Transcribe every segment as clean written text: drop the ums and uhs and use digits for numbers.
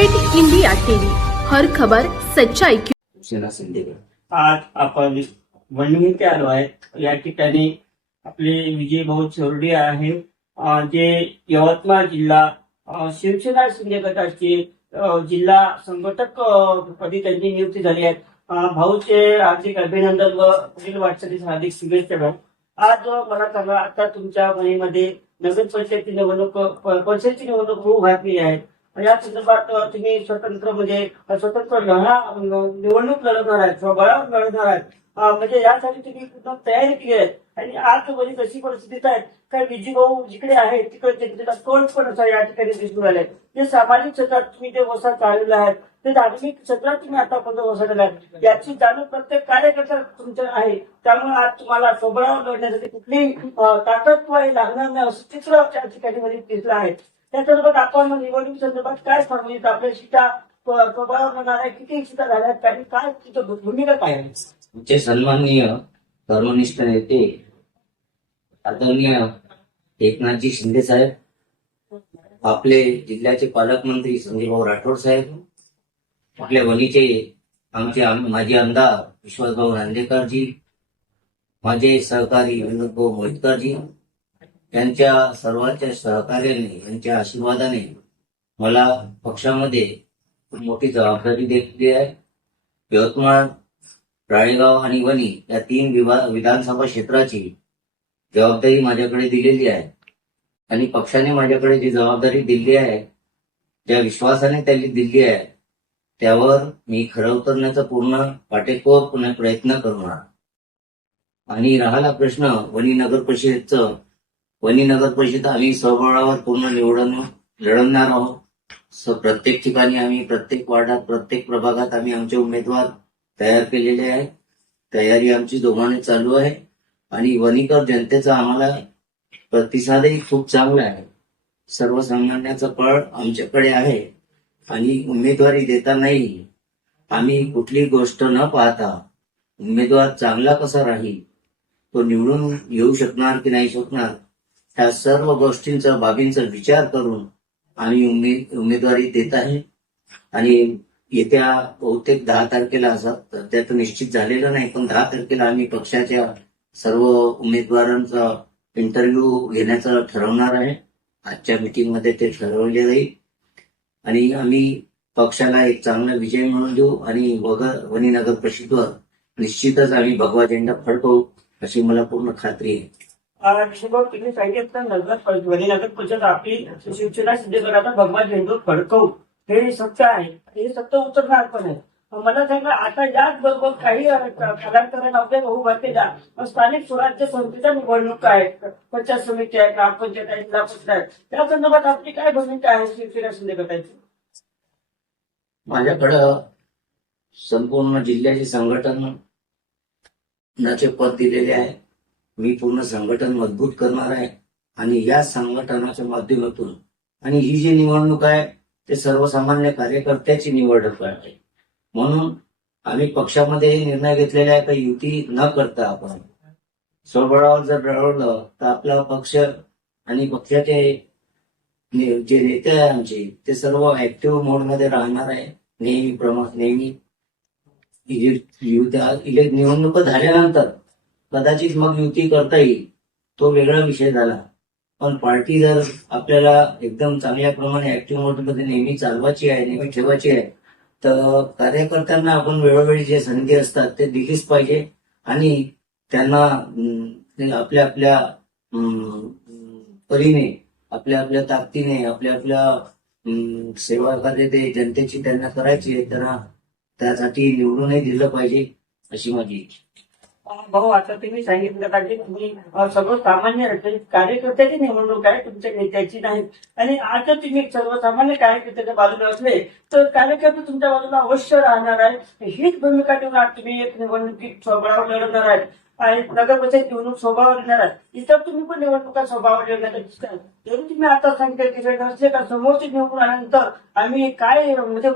Great India TV, हर खबर सच्चाई की। आज आपण वणी येथे आलो आहे। या ठिकाणी आपले विजय भाऊ चोरडे आहे, जे यवतमाळ जिल्हा शिवसेना शिंदे गटाचे जिल्हा संघटक पदी त्यांची नियुक्ती झाली आहे। भाऊचे हार्दिक अभिनंदन व पुढील वाटचालीस हार्दिक शुभेच्छा भाऊ। आज मला सांगा, आता तुमच्या वणीमध्ये नगर पंचायती परिषदेची निवडणूक होऊ घातली आहे। या संदर्भात तुम्ही स्वतंत्र निवडणूक लढवणार आहेत, स्वबळावर लढवणार आहेत, म्हणजे यासाठी तुम्ही पूर्ण तयारी केली आहे। आणि आज म्हणजे कशी परिस्थिती आहे काय, विजय भाऊ जिकडे आहे तिकडे त्यांचा कौल पण असा या ठिकाणी दिसून आलाय। जे सामाजिक क्षेत्रात तुम्ही जे वसा चालवला आहे, ते धार्मिक क्षेत्रात तुम्ही आतापर्यंत वसवलेला आहे, याची जाणीव प्रत्येक कार्यकर्ता तुमच्या आहे। त्यामुळे आज तुम्हाला स्वबळावर लढण्यासाठी कुठलीही ताकद लागणार नाही असं चित्र त्या ठिकाणी मध्ये दिसलं आहे। त्या संदर्भात आपण निवडणूक संदर्भात काय सांगू, आपल्या सीटा स्वबळावर लढणार आहे, किती सीटा झाल्या आणि काय तिथं भूमिका काय आहे? आमचे सन्माननीय धर्मनिष्ठ नेते आदरणीय एकनाथजी शिंदे साहेब, आपले जिल्ह्याचे पालकमंत्री संजयभाऊ राठोड साहेब, आपल्या वणीचे माजी आमदार विश्वासभाऊ नांदेकरजी, माझे सहकारी विनोदभाऊ मोहितकरजी, यांच्या सर्वांच्या सहकार्याने, यांच्या आशीर्वादाने मला पक्षामध्ये खूप मोठी जबाबदारी दिली आहे। यवतमाळ, राळेगाव आणि वणी या 3 विधानसभा क्षेत्राची जबाबदारी माझ्याकडे दिलेली आहे। आणि पक्षाने माझ्याकडे जी जबाबदारी दिली आहे, ज्या विश्वासाने त्यांनी दिली आहे, त्यावर मी खरं उतरण्याचा पूर्ण काटेकोरपणे प्रयत्न करणार। आणि राहिला प्रश्न वणी नगर परिषदेचं, वणी नगर परिषद आम्ही स्वबळावर पूर्ण लढवणार आहोत। प्रत्येक ठिकाणी आम्ही, प्रत्येक वार्डात, प्रत्येक प्रभागात आम्ही आमचे उमेदवार तयार केलेले आहे। तयारी आमची जोमाने चालू आहे आणि वणीकर जनतेचा आम्हाला प्रतिसादही खूप चांगला आहे। सर्वसामान्याचं पळ आमच्याकडे आहे आणि उमेदवारी देतानाही आम्ही कुठली गोष्ट न पाहता उमेदवार चांगला कसा राहील, तो निवडून येऊ शकणार की नाही शकणार, ह्या सर्व गोष्टींचा, बाबींचा विचार करून आम्ही उमेदवारी देत आहे। आणि येत्या बहुतेक 10 तारखेला, असं त्यात निश्चित झालेलं नाही, पण 10 तारखेला आम्ही पक्षाच्या सर्व उमेदवारांचा इंटरव्ह्यू घेण्याचं ठरवणार आहे। आजच्या मीटिंगमध्ये ते ठरवले जाईल आणि आम्ही पक्षाला एक चांगला विजय मिळवून देऊ आणि वणी नगर परिषदेवर निश्चितच आम्ही भगवा झेंडा फडकवू अशी मला पूर्ण खात्री आहे। तुम्ही सांगितलं वणी नगर परिषद आपली शिवसेना शिंदे गटाचा भगवा झेंडा फडकवू, हे सत्य आहे, हे सत्य उतरणार पण आहे। मला सांगा, आता याच बरोबर काही कालांतराने आपल्या होऊ घातलेल्या स्थानिक स्वराज्य संस्थेच्या निवडणूक आहेत, पंचायत समिती आहे, ग्रामपंचायत आहे, जिल्हा परिषद आहे, त्या संदर्भात आपली काय भूमिका आहे शिवसेना शिंदे गटाची? माझ्याकडं संपूर्ण जिल्ह्याचे संघटनाचे पद दिलेले आहे। मी पूर्ण संघटन मजबूत करणार आहे आणि या संघटनाच्या माध्यमातून, आणि ही जी निवडणूक आहे ते सर्वसामान्य कार्यकर्त्याची निवडणूक आहे। म्हणून आम्ही पक्षामध्ये निर्णय घेतलेला आहे की युती न करता आपण स्वबळावर जर लढवलं तर आपला पक्ष आणि पक्षाचे जे नेते आहे आमचे, ते सर्व ऍक्टिव्ह मोडमध्ये राहणार आहे नेहमी। निवडणूक झाल्यानंतर कदाचित मग युती करता येईल, तो वेगळा विषय झाला। पण पार्टी जर आपल्याला एकदम चांगल्या प्रमाणे ऍक्टिव्ह मोडमध्ये नेहमी चालवायची आहे, नेहमी ठेवायची आहे, तर कार्यकर्त्यांना आपण वेळोवेळी जे संधी असतात ते दिलीच पाहिजे आणि त्यांना आपल्या आपल्या परीने, आपल्या आपल्या ताकदीने, आपल्या आपल्या सेवा कार्य ते जनतेची त्यांना करायची आहे, त्यांना त्यासाठी निवडूनही दिलं पाहिजे अशी माझी इच्छा। भाऊ, आता तुम्ही सांगितलं की तुम्ही सर्वसामान्य कार्यकर्त्याची निवडणूक आहे, तुमच्या नेत्याची नाही। आणि आता तुम्ही सर्वसामान्य कार्यकर्त्याच्या बाजूला असले तर कार्यकर्ते तुमच्या बाजूला अवश्य राहणार आहे। हीच भूमिका ठेवून आज तुम्ही एक निवडणुकीत स्वबळावर लढवणार आहे। आणि नगर परिषद निवडणूक स्वभावावर येणार आहे. इतर तुम्ही पण निवडणुका स्वभावावर येणार दिसतात. जरी तुम्ही आता सांगितलं की नसले का समोरचे निवडून आल्यानंतर आम्ही काय म्हणजे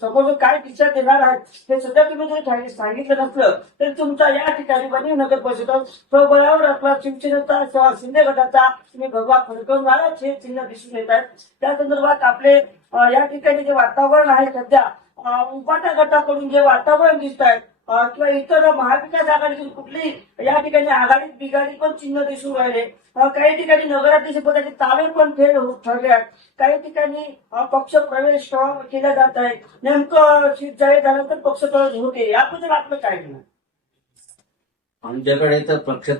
समोर काय दिशा देणार आहात हे सध्या तुम्ही जरी सांगितलं नसलं तरी तुमचा या ठिकाणी बनी नगर परिषद स्वबळावर आपला शिवसेनेचा किंवा शिंदे गटाचा तुम्ही भगवा फडकवणारच हे चिन्ह दिसून येत आहेत. त्या संदर्भात आपले या ठिकाणी जे वातावरण आहे सध्या उपाटा गटाकडून जे वातावरण दिसत आहे किंवा इतर महाविकास आघाडीतून कुठली या ठिकाणी आघाडीत बिघाडी पण चिन्ह दिसून राहिले. काही ठिकाणी नगराध्यक्ष पदाचे ताबे पण फेल ठरले आहेत. काही ठिकाणी पक्ष प्रवेश केला जात आहे. नेमकं सीट जाहीर झाल्यानंतर पक्ष प्रवेश होते याबद्दल आपलं काय म्हणणं? आमच्याकडे तर पक्ष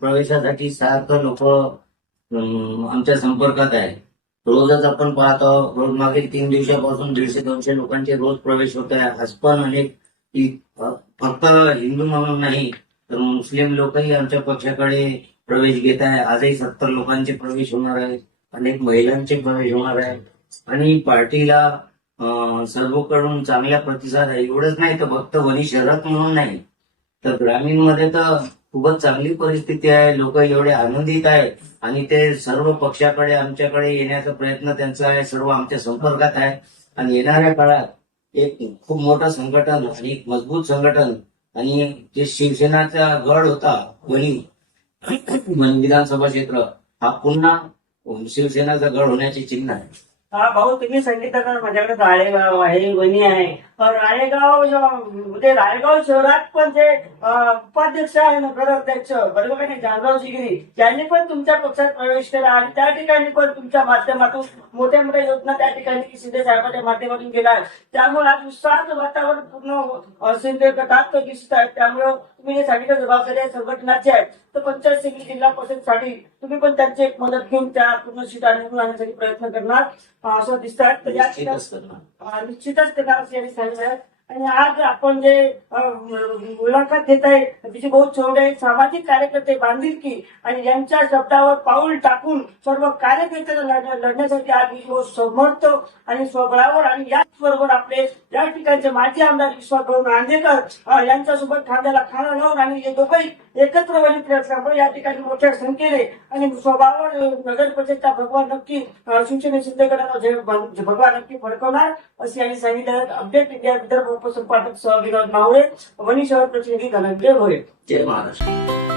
प्रवेशासाठी सारखं लोक आमच्या संपर्कात आहे. रोजच आपण पाहतो, रोज मागील 3 दिवसापासून 150-200 लोकांचे रोज प्रवेश होत आहे. आज पण अनेक फक्त हिंदू म्हणून नाही तर मुस्लिम लोकही आमच्या पक्षाकडे प्रवेश घेत आहे. आजही 70 लोकांचे प्रवेश होणार आहे, अनेक महिलांचे प्रवेश होणार आहे आणि पार्टीला सर्वकडून चांगला प्रतिसाद आहे. एवढंच नाही तर फक्त वणी शहरात म्हणून नाही तर ग्रामीण मध्ये तर खूपच चांगली परिस्थिती आहे. लोक एवढे आनंदित आहेत आणि ते सर्व पक्षाकडे आमच्याकडे येण्याचा प्रयत्न त्यांचा आहे. सर्व आमच्या संपर्कात आहे आणि येणाऱ्या काळात एक खूप मोठं संघटन आणि एक मजबूत संघटन आणि जे शिवसेनाचा गड होता वणी विधानसभा क्षेत्र हा पुन्हा शिवसेनाचा गड होण्याचे चिन्ह आहे. हा भाऊ, तुम्ही सांगितलं तर माझ्याकडे राळेगाव आहे, वणी आहे. राळेगाव म्हणजे राळेगाव शहरात पण जे उपाध्यक्ष आहे नगराध्यक्ष बरोबर नाही जानराव जिगरी यांनी पण तुमच्या पक्षात प्रवेश केला आणि त्या ठिकाणी पण तुमच्या माध्यमातून मोठ्या मोठ्या योजना त्या ठिकाणी शिंदे साहेबांच्या माध्यमातून केल्या आहेत. त्यामुळे आज उत्साहाचं वातावरण पूर्ण शिंदे गटात दिसत आहे. त्यामुळे तुम्ही जे सांगितलं जबाबदारी संघटनाची आहे तर पंचायत समिती जिल्हा परिषदसाठी तुम्ही पण त्यांची एक मदत घेऊन त्या पूर्ण सीटा निवडून आणण्यासाठी प्रयत्न करणार असं दिसत आहे. तर या निश्चितच करणार असं यांनी सांगितलं आहे. आणि आज आपण जे मुलाखत देत आहे तिचे बहुत छोटे सामाजिक कार्यकर्ते बांधिलकी आणि यांच्या शब्दावर पाऊल टाकून सर्व कार्यकर्त्यांना लढण्यासाठी आज मी समर्थ आणि स्वबळावर आणि याचबरोबर आपले या ठिकाणचे माजी आमदार विश्वासभाऊ नांदेकर यांच्यासोबत खांद्याला खांदा लावून आणि हे दोघंही एकत्र वळीत असल्यामुळे या ठिकाणी मोठ्या संख्येने आणि स्वबळावर नगर परिषदचा भगवा नक्की शिवसेने शिंदे गटाला भगवा नक्की फडकवणार असे यांनी सांगितलं. अपडेट इंडिया विदर्भ उपसंपादक विनोद मावळे, वणी शहर प्रतिनिधी धनंजय भोये. जय महाराष्ट्र.